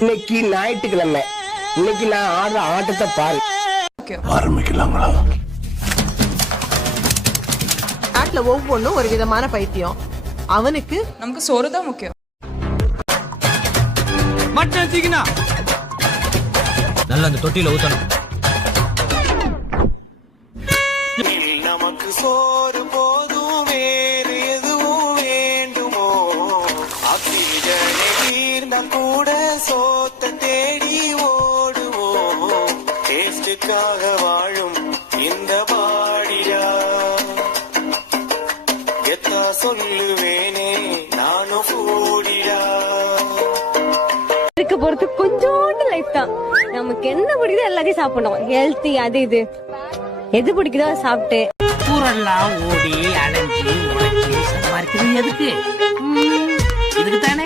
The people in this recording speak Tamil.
இன்னைக்கு ஞாயிற்றுக்கிழமை, இன்னைக்கு நான் ஆடுற ஆட்டத்தை பாரு. ஆரம்பிக்கலாங்களா? நாட்டுல ஒவ்வொன்றும் ஒரு விதமான பைத்தியம். அவனுக்கு நமக்கு சோறு தான் முக்கியம். மட்டன் சிக்கனா நல்லா அந்த தொட்டியில ஊத்தணும். நமக்கு சோறு போதும், வேறு எதுவும் வேண்டுமோ? ஆக்சிஜனை தீர்ந்தால் கூட சோத்த தேடி ஓடுவோம். டேஸ்டுக்காக வாழும் இந்த பாடியா எத்தா சொல்லுவேனே நானும் கூடியா. இருக்க போறது கொஞ்சோண்டு லைஃப் தான். நமக்கு என்ன பிடிக்குதோ எல்லாத்தையும் சாப்பிடணும். ஹெல்த்தி அது இது எது பிடிக்குதோ அதை சாப்பிட்டு ஊரெல்லாம் ஓடி அலைஞ்சி உழைச்சி சம்பாதிக்கிறது எதுக்கு? இதுக்கு தானே.